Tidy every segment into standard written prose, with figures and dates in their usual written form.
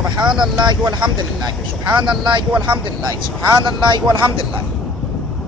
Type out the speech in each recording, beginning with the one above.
Subhanallah walhamdulillah. Subhanallah walhamdulillah. Subhanallah walhamdulillah.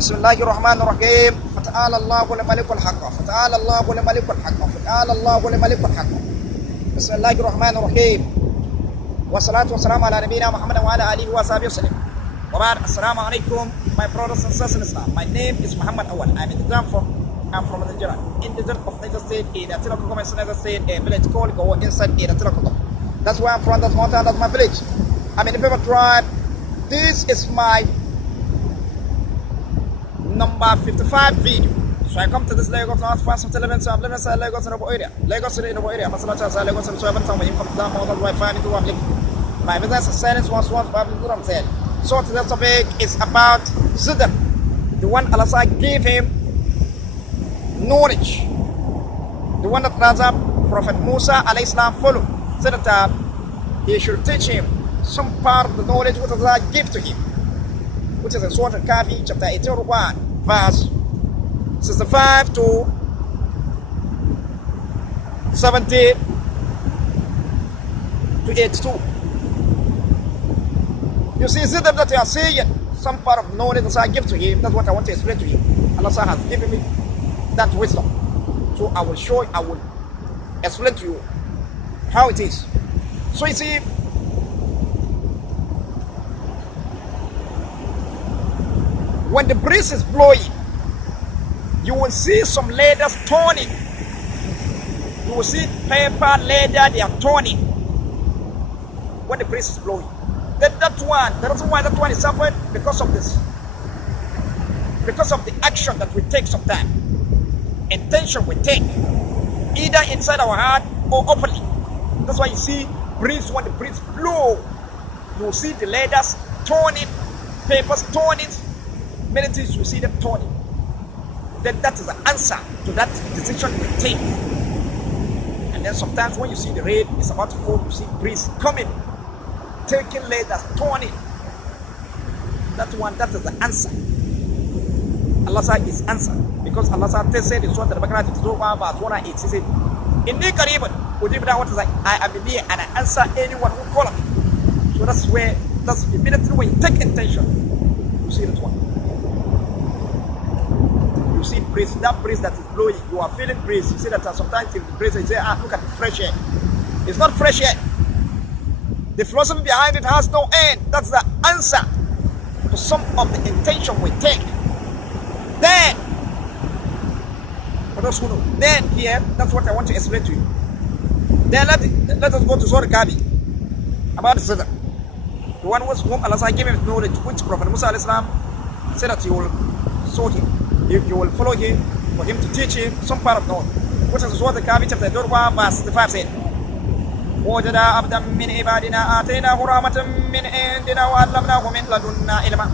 Bismillahir Rahmanir Rahim. Fata'ala Allahu al-Malikul Haqq. Fata'ala Allahu al-Malikul Haqq. Fata'ala Allahu al-Malikul Haqq. Bismillahir Rahmanir Rahim. Wassalatu wassalamu ala nabiyyina Muhammad wa ala alihi wa sahbihi wasallam. Wa ba'd. Assalamu alaikum, my brothers and sisters in Islam. My name is Muhammad Awal. I'm from Nigeria, in the desert of Niger State, in the Tilakoko, Niger State, a village called Go inside in the Tilakoko. That's where I'm from, that's mountain, that's my village. I'm in the Pepper tribe. This is my number 55 video. So I come to this Lagos North France of Television, so I'm living inside Lagos in the area. Lagos in the area. Masalacha sa Lagos in the Sovereign Town, when you come down, all the way, find into one link. My business is silence once, but I'm saying. So today's topic is about Zidir, the one Allah gave him knowledge, the one that Raza Prophet MUSA alayhi salam followed, said that he should teach him some part of the knowledge which Allah gave to him, which is in Surah Al-Kahfi, chapter 81, verse 65 to 70 to 82. You see, Zidir that you are saying, some part of knowledge that I give to him, that's what I want to explain to you. Allah has given me that wisdom. So I will show you, I will explain to you how it is. So you see, when the breeze is blowing, you will see some leathers turning. You will see paper, leather, they are turning when the breeze is blowing. The reason why that one is suffering, because of this. Because of the action that we take sometimes. Intention we take, either inside our heart or openly. That's why you see breeze, when the breeze blow, you will see the leathers turning, papers turning, many things you see them turning. Then that is the answer to that decision we take. And then sometimes when you see the rain is about to fall, you see breeze coming, taking leathers, turning. That is the answer. Allah is answer. Because Allah said in Surah Al-Baqarah, verse 108, He said, Inni qareeban ujibu da'wata da'i, I am near and I answer anyone who calls me. So that's immediately when you take intention, you see that one. You see breeze, that breeze that is blowing, you are feeling breeze. You see that sometimes the breeze, you say, look at the fresh air. It's not fresh air. The philosophy behind it has no end. That's the answer to some of the intention we take. Then, for those who know, then here, that's what I want to explain to you. Then let us go to Surah Al-Kahfi, about the Zidir. The one whom Allah gave him knowledge, which Prophet Musa alayhi salam said that you will show him, you will follow him, for him to teach him some part of knowledge. Which is Surah Al-Kahfi, chapter 31, verse 65 said, وَوَجَدَ عَبْدًا مِّنْ عِبَادِنَا آتَيْنَاهُ رَحْمَةً مِّنْ عِندِنَا وَعَلَّمْنَاهُ مِنْ لَدُنَّا عِلْمًا.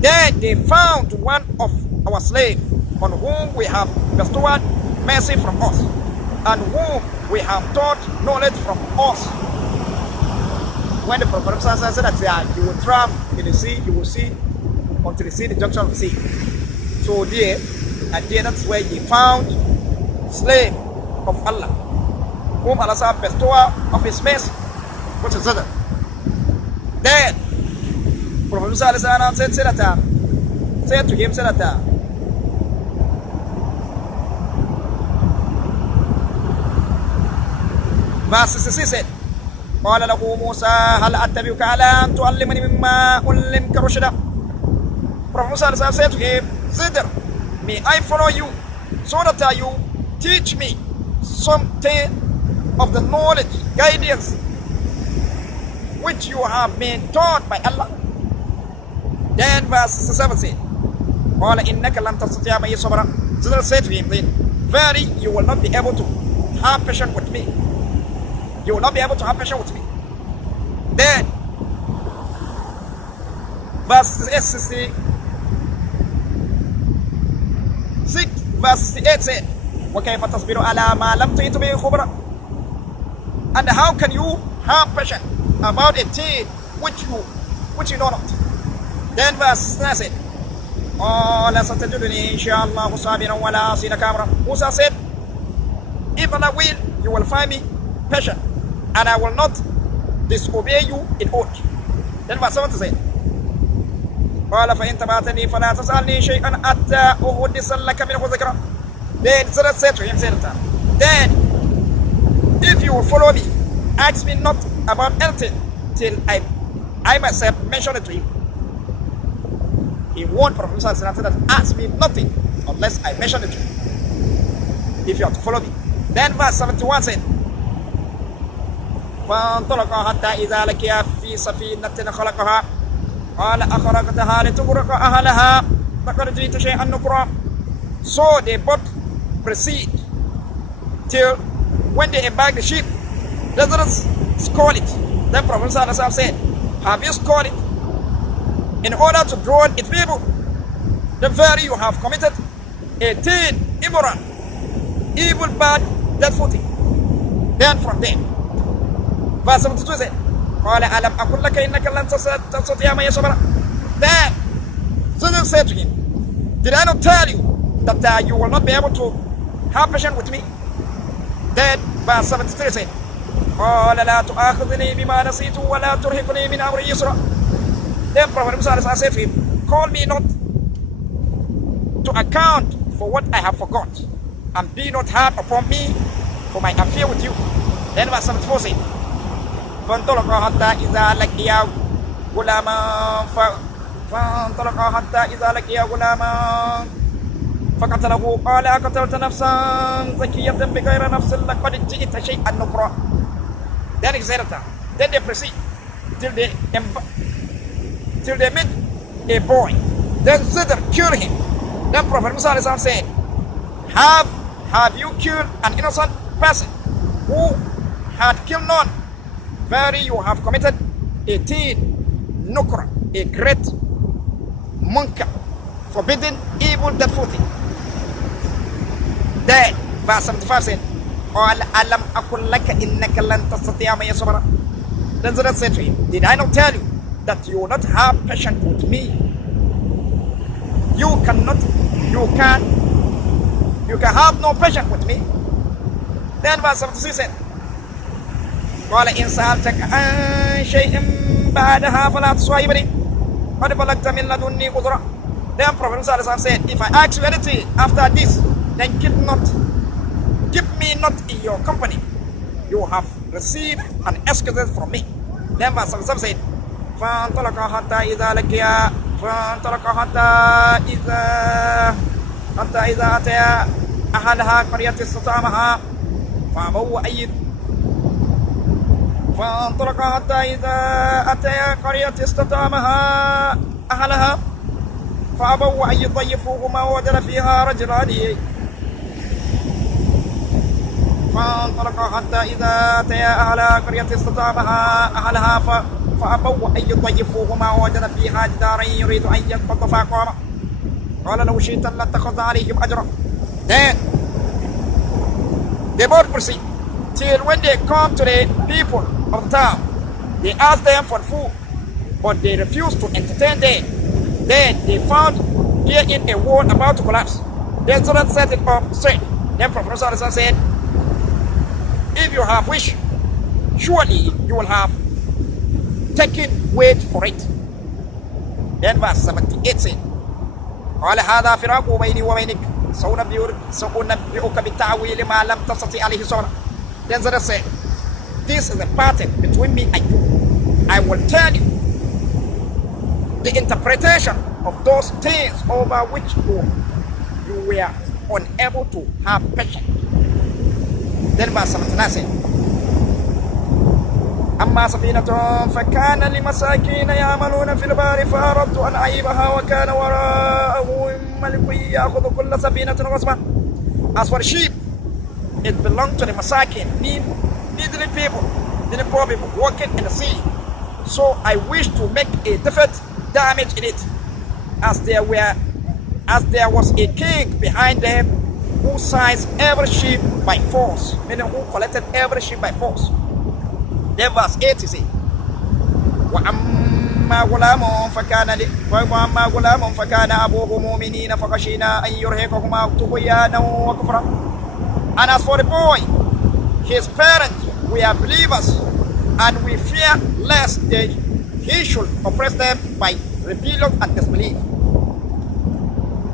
Then they found one of our slaves on whom we have bestowed mercy from us, and whom we have taught knowledge from us. When the Prophet said that you will travel in the sea, you will see until you see the junction of the sea. So there, and there, that's where he found slave of Allah, whom Allah bestowed of His mercy, which is Zidir. Then Prophet Musa said to him, verse 66 said, قال له موسى هل أتبعك على أن تعلمني مما علمك رشدا. Prophet Musa said to him, Zidir, may I follow you so that you teach me something of the knowledge, guidance which you have been taught by Allah. Then verse 67 said, قال إنك لن تستطيع معي صبرا. Zidir said to him, then, very, you will not be able to have patience with me. You will not be able to have patience with me. Then, verse 68 said, وَكَيْفَ تَصْبِرُ عَلَى مَا لَمْ تُحِطْ بِهِ خُبْرًا. And how can you have patience about a thing which you know not? Then verse 9 said, قَالَ سَتَجِدُنِي إِنْ شَاءَ اللَّهُ صَابِرًا وَلَا أَعْصِي لَكَ أَمْرًا. Musa said, if Allah will, you will find me patient, and I will not disobey you in oath. Then verse 7 says, قال فإن تبعتني فلا تسألني شيئا حتى أحدث لك منه ذكرا. Then Zidir said to him, then if you will follow me, ask me not about anything till I myself mention it to you. He warned Prophet Musa that ask me nothing unless I mention it to you, if you have to follow me. Then verse 71 said, فانطلقا حتى إذا لقيا في سفينة خلقها قال أخرقتها لتغرق أهلها لقد جئت شيئا نكرا. So they both proceed till when they embark the ship, let us scold it. Then Prophet Musa said, have you scolded it in order to drown its people? The very you have committed 18 immoral, evil, bad, dead footing. Then from there, verse 72 said, قال ألم أقل لك إنك لن تستطيع معي صبرا. Then Zidir said to him, did I not tell you that you will not be able to have patience with me? Then verse 73 said, قال لا تؤاخذني بما نسيت ولا ترهقني من أمري يسرا. Then Prophet Musa said to him, call me not to account for what I have forgot, and be not hard upon me for my affair with you. Then verse 74 said, فانطلقا حتى إذا لقيا غلاما فقتله قال أقتلت نفسا زكية بغير نفس لقد جئت شيئا نكرا. Then he said that. Then they proceed till they meet a boy. Then Zidir killed him. Then Prophet Musa said, have you killed an innocent person who had killed none? Very you have committed 18 nukra, a great munkar, forbidden evil, dead footing. Then verse 75 said, قال ألم أقل لك إنك لن تستطيع معي صبرا. Then Zidir said to him, did I not tell you that you will not have patience with me? You can have no patience with me. Then verse 76 said, قال إن سألتك عن شيء بعدها فلا تصاحبني قد بلغت من لدني عذرا. Then Prophet Musa said, if I ask you anything after this, then keep me not in your company. You have received an excuse from me. Then verse 77 said, فانطلقا حتى إذا أتيا أهلها قرية استطعمها فأبوا فانطلقا حتى إذا أتيا قرية استطعمها أهلها فأبوا أن يضيفوهما ووجد فيها رجلان. فانطلقا حتى إذا أتيا أهلها قرية استطعمها أهلها فأبوا أن يضيفوهما ووجد فيها جدارا يريد أن ينقض فقام قال لو شئت لاتخذت عليهم أجرا. Then they both proceed till when they come to the people of the town, they ask them for food, but they refused to entertain them. Then they found herein a wall about to collapse. Then Zidir set it up straight. Then Prophet Musa said, if you have wish, surely you will have taken wait for it. Then verse 78 said, قال هذا فراق بيني وبينك سأنبئك بالتأويل ما لم تستطع عليه صبرا. Then Zidir said, this is a pattern between me and you. I will tell you the interpretation of those things over which you were unable to have patience. Then verse 79 said, أما سفينة فكان لمساكين يعملون في البحر فأردت أن أعيبها وكان وراءهم ملك يأخذ كل سفينة غصبا. As for the ship, it belonged to the masakin, needy people, the poor people walking in the sea. So I wish to make a definite damage in it, as there was a king behind them who seized every ship by force, meaning who collected every ship by force. Then verse 8 is it. وأما غلام فكان أبوه مؤمنين فخشينا أن يرهقهما طغيانا وكفرا. And as for the boy, his parents were believers, and we fear lest he should oppress them by rebellion and disbelief.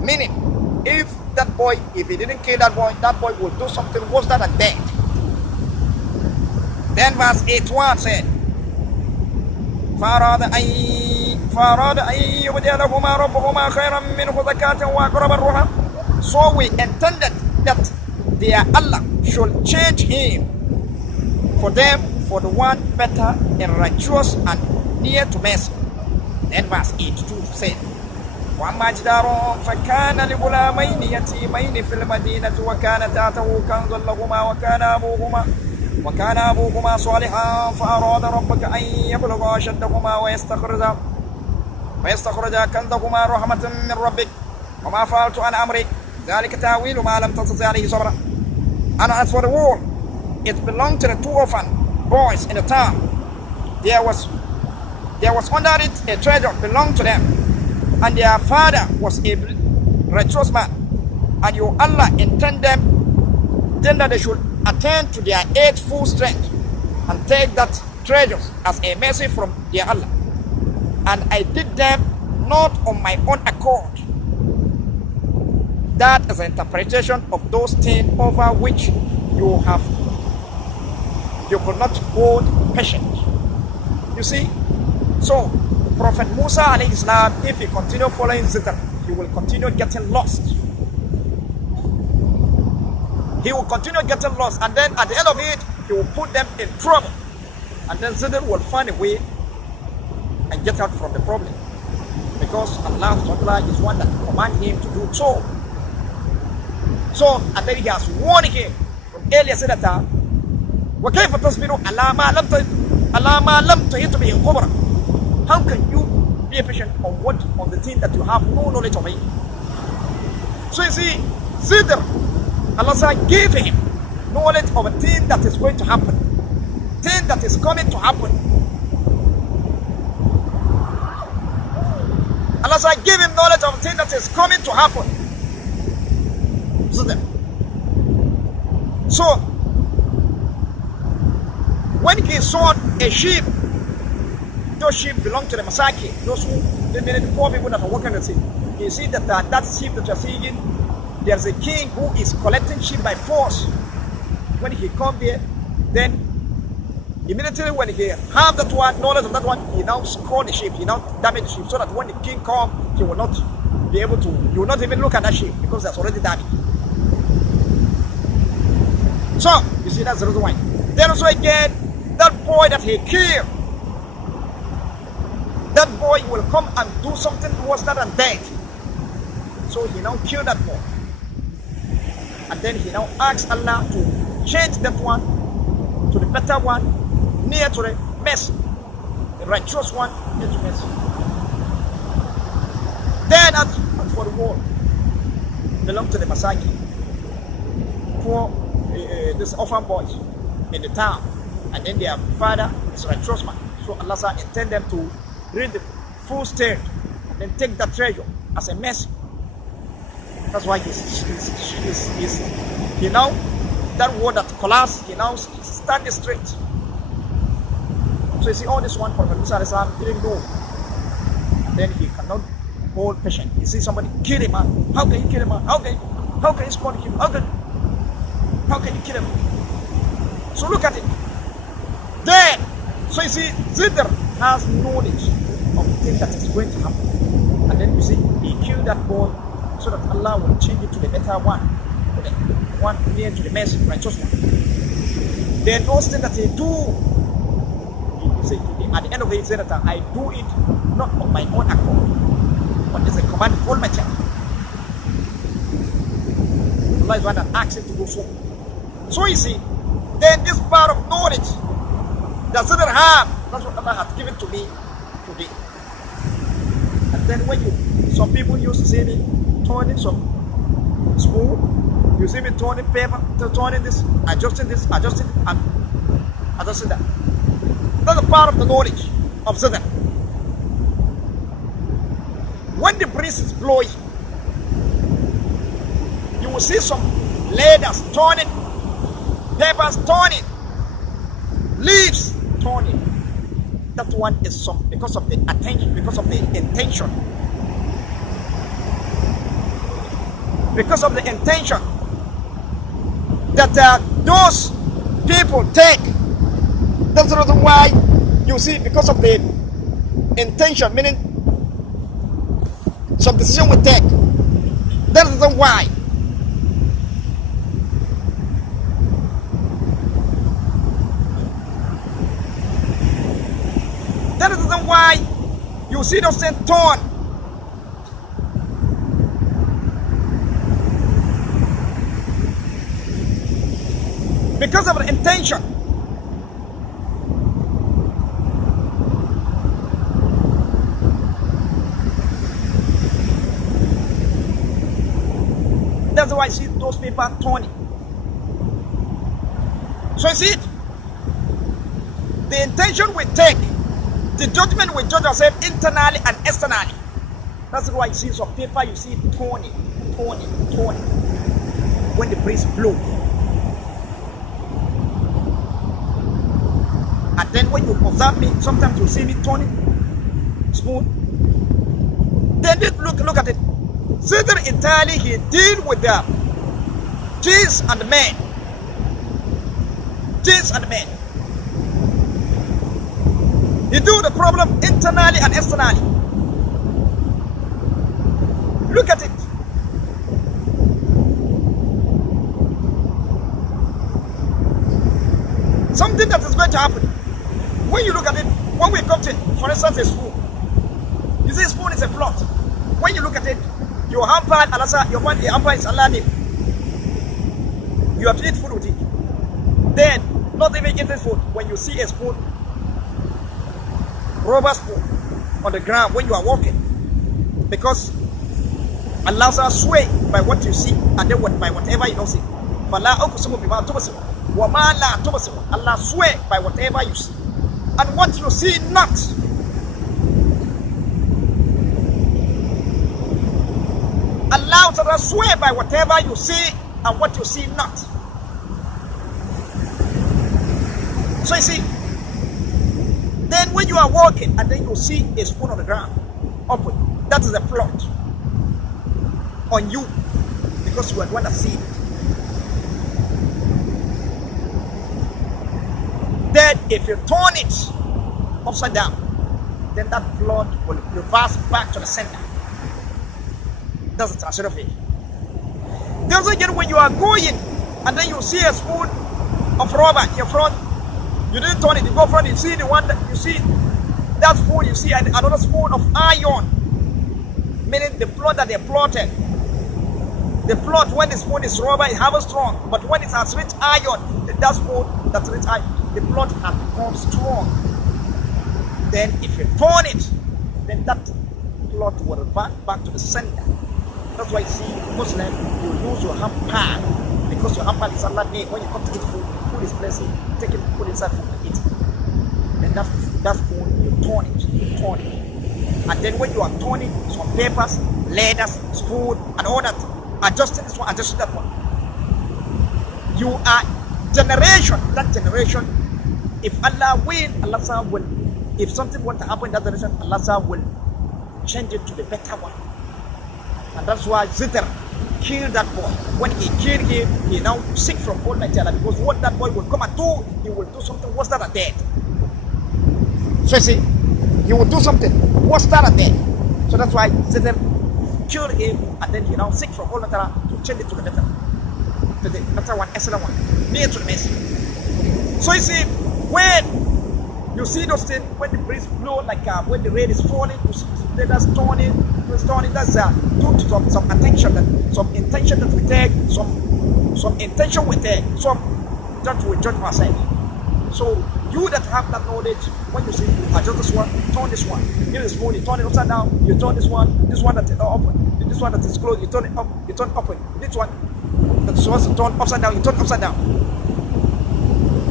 Meaning, if he didn't kill that boy will do something worse than death. Then verse 81 said, فأراد أن يبدلهما ربهما خيرا منه زكاة وأقرب الرحم. So we intended that their Allah should change him for them for the one better and righteous and near to mercy. Then verse 82 said, وأما جدار فكان لغلامين يتيمين في المدينة وكان تحته كنز لهما وكان أبوهما صالحا فأراد ربك أن يبلغا أشدهما ويستخرجا كنزهما رحمة من ربك وما فعلت عن أمري ذلك تأويل ما لم تستطع عليه صبرا. And as for the wall, it belonged to the two orphan boys in the town. There was under it a treasure belonged to them, and their father was a righteous man. And your Allah intended them then that they should attain to their age full strength and take that treasures as a mercy from their Allah. And I did them not on my own accord. That is an interpretation of those things over which you could not hold patience. You see? So, Prophet Musa alayhi salam, if he continue following Zidir, he will continue getting lost. He will continue getting lost, and then at the end of it, he will put them in trouble. And then Zidir will find a way and get out from the problem. Because Allah is one that commands him to do so. So, and then he has warned him from earlier said that وَكَيْفَ تَصْبِرُ عَلَى مَا لَمْ تُحِيطْ بِهِ خُبْرًا. How can you be patient on the thing that you have no knowledge of it? So you see, Zidir, Allah gave him knowledge of a thing that is going to happen, thing that is coming to happen. Allah gave him knowledge of a thing that is coming to happen. So, when he saw a sheep, those sheep belong to the Masaki, those who, the poor people that are working the sea. You see that that sheep that you're seeing, there's a king who is collecting sheep by force. When he come there, then immediately when he have that one, knowledge of that one, he now score the sheep, he now damage the sheep, so that when the king come, he will not be able to, he will not even look at that sheep, because that's already damaged. So, you see, that's the reason why. Then also again, that boy that he killed, that boy will come and do something worse than death. So he now killed that boy. And then he now asks Allah to change that one to the better one, near to the mercy, the righteous one, near to mercy. Then as for the world, belong to the Masaki, poor, this orphan boys in the town, and then their father is a righteous man. So Allah intend them to read the full state and then take that treasure as a mercy. That's why he now, that word that collapsed, he now standing straight. So you see, all this one, Prophet Musa didn't know. Then he cannot hold patient. You see somebody kill a man. How can you kill a man? How can you score him? How can you kill him? So look at it. Then, so you see, Zidir has knowledge of the thing that is going to happen. And then you see, he killed that boy so that Allah will change it to the better one, to the one near to the mercy, righteous one. Then those things that he do, he say, at the end of it, he said that I do it not on my own accord, but it's a command of Almighty. Allah is one that asks him to do so. So you see, then this part of knowledge that Zidir have, that's what Allah has given to me today. And then when some people used to see me turning some spoon, you see me turning paper, turning this, adjusting and adjusting that. That's a part of the knowledge of Zidir. When the breeze is blowing, you will see some leathers turning, papers turning, leaves turning. That one is some because of the attention, because of the intention. Because of the intention that those people take. That's the reason why you see, because of the intention, meaning some decision we take. That is the reason why. That is the reason why you see those things torn. Because of the intention. That's why I see those people turning. So you see it? The intention we take, the judgment we judge ourselves internally and externally. That's why you see some paper, you see it turning. When the breeze blows. And then when you observe me, sometimes you see me turning smooth. Then look at it. Zidir entirely, he deal with the genes and the men. Genes and the men. He do the problem internally and externally. Look at it. Something that is going to happen. When you look at it, when we come to, for instance, a spoon. You see, a spoon is a plot. When you look at it, your hamper, your hamper is allowed. You have to eat food with it. Then, not even eating food. When you see a spoon, rubber spoon on the ground when you are walking, because Allah sway by what you see and then by whatever you don't see. Allah sway by whatever you see and what you see not. Allah swear by whatever you see and what you see not. So you see, then when you are walking and then you see a spoon on the ground, open, that is a plot on you because you are the one that see it. Then if you turn it upside down, then that plot will reverse back to the center. That's the translation of it. Then again, when you are going and then you see a spoon of rubber in your front, you didn't turn it, you go front, you see the one that you see that spoon, you see another spoon of iron, meaning the plot that they plotted. The plot, when the spoon is rubber, it has strong, but when it has rich iron, that spoon that's rich iron, the plot has become strong. Then if you turn it, then that plot will revert back to the center. That's why you see Muslim, you use your hamper because your hamper is Allah name. When you come to eat food, food is blessing. Take it, put inside food and eat. And that spoon, you turn it. And then when you are turning some papers, letters, spoon, and all that, adjusting this one, adjusting that one. You are generation, that generation. If Allah will, if something want to happen in that generation, Allah will change it to the better one. And that's why Zidir killed that boy. When he killed him, he now seek from Almighty Allah, because what that boy will come and do, he will do something worse than dead. So you see, he will do something worse than dead. So that's why Zidir killed him, and then he now seek from Almighty Allah to change it to the better one, excellent one, near to the mercy. So you see, when you see those things, when the breeze blow, like when the rain is falling, you see that's turning, that's due to some attention, some intention that we take, some intention we take, some that we judge ourselves. So you that have that knowledge, when you see you adjust this one, turn this one, here is small, you turn it upside down, you turn this one that is open, this one that is closed, you turn it up, you turn open, this one that's supposed to turn upside down, you turn upside down.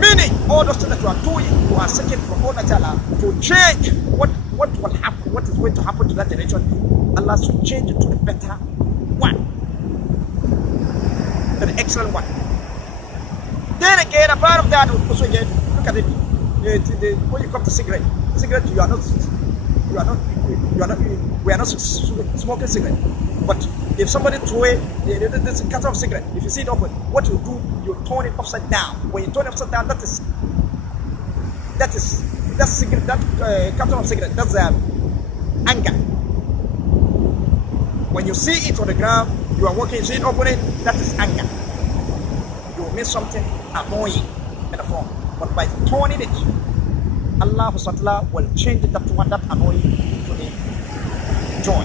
Meaning, all those things that you are doing, you are seeking from Almighty Allah to change what will happen, what is going to happen to that generation. Allah should change it to the better one, to the excellent one. Then again, a part of that, also again, look at it. When you come to cigarette, you are not, we are not smoking cigarette. But if somebody throw this carton of cigarette, if you see it open, what you do, you turn it upside down. When you turn it upside down, that cigarette, that carton of cigarette, that's anger. When you see it on the ground, you are walking, you see it open it, that is anger. You will miss something annoying in the form. But by turning it, Allah SWT will change that one that annoying to the joy.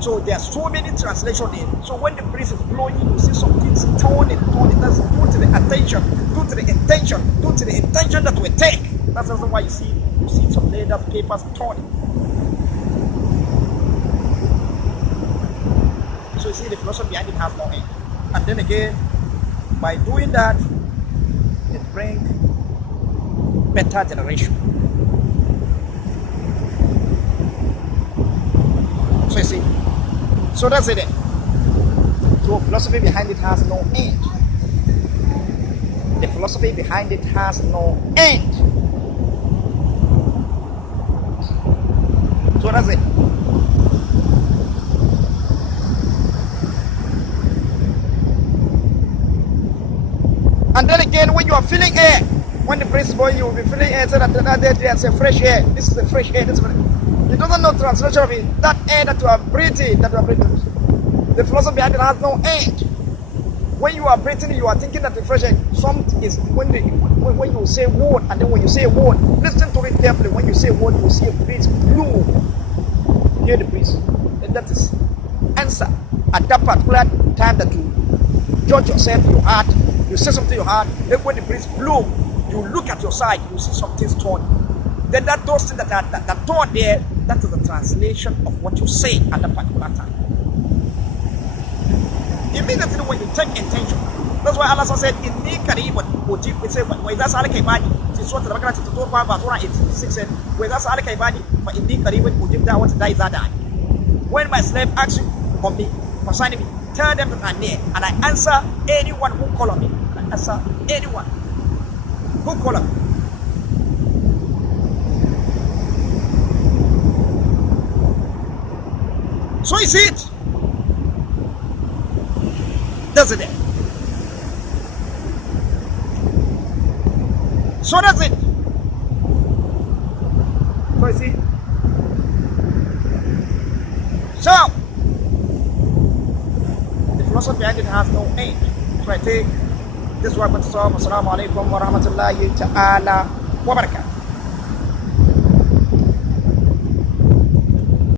So there are so many translations in. So when the breeze is blowing, you see some things turning. That's due to the attention, due to the intention that we take. That's the reason why you see some leather papers turning. So you see the philosophy behind it has no end. And then again, by doing that, it brings better generation. So you see, so that's it. So philosophy behind it has no end. The philosophy behind it has no end. So that's it. And then again, when you are feeling air, when the breeze is blowing, you will be feeling air. So that there's a fresh air. This is the fresh air. You don't know translation of it. That air that you are breathing, the philosophy behind it has no end. When you are breathing, you are thinking that the fresh air. Something is when you say word, and then when you say a word, listen to it carefully. When you say a word, you will see a breeze blow. Hear the breeze, and that is answer at that particular time that you judge yourself, your heart. You say something in your heart, then when the breeze blow, you look at your side, you see something's torn. Then those things that torn there, that is the translation of what you say at that particular time. Immediately when you take intention, that's why Allah said, Inni Kareemun Ujib. We say, وَإِذَا سَأَلَكَ عِبَادِي. In Surah Al-Baqarah, chapter 2, verse 86 said, وَإِذَا سَأَلَكَ عِبَادِي فَإِنِّي قَرِيبٌ أُجِيبُ دَعْوَةَ الدَّاعِ إِذَا دَعَانِ. When my slave asks you from me, concerning me, tell them that I'm near, and I answer anyone who call on me. Answer anyone who call up. So you see it. That's it. So that's it. So you see. So the philosophy behind it has no end. So I take this one to solve. Assalamu alaikum wa rahmatullahi ta'ala wa barakatuh.